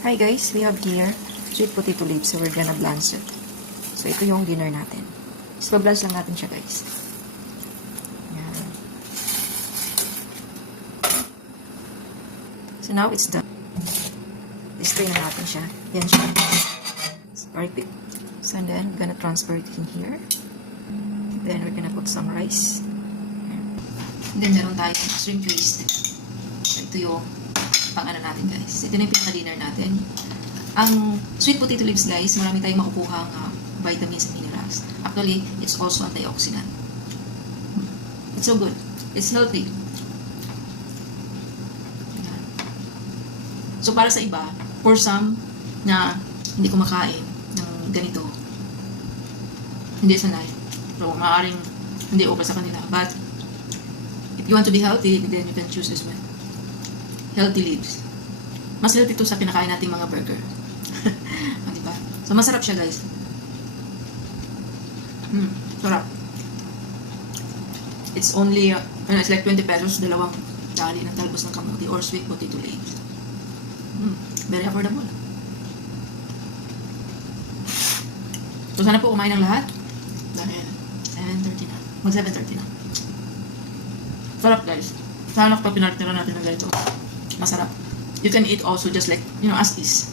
Hi guys, we have here sweet potato leaves, so we're gonna blanch it. So ito yung dinner natin. So blanch lang natin siya guys. Yan. So now it's done. Display na natin siya. Yan siya. Perfect. So and then we're gonna transfer it in here. Then we're gonna put some rice. And then meron tayong shrimp paste. So ito yung pang-ano natin guys. Ito na yung pinaka-dinner natin. Ang sweet potato leaves guys, marami tayong makukuhang vitamins and minerals. Actually, it's also antioxidant. It's so good. It's healthy. So para sa iba, for some na hindi kumakain ng ganito, hindi sanay. So maaaring hindi okay sa kanila. But if you want to be healthy, then you can choose this one. Healthy leaves. Mas healthy ito sa kinakain nating mga burger. Diba? So, masarap siya, guys. Sarap. It's only, it's like 20 pesos, dalawang tali ng talbos ng kamuti or sweet potato leaves. Very affordable. So, sana po kumain ng lahat. Dahil, 7:30 na. Mag 7:30 na. Sarap, guys. Sana kapag pinartira natin ng ganito. Masarap. You can eat also just like, as is.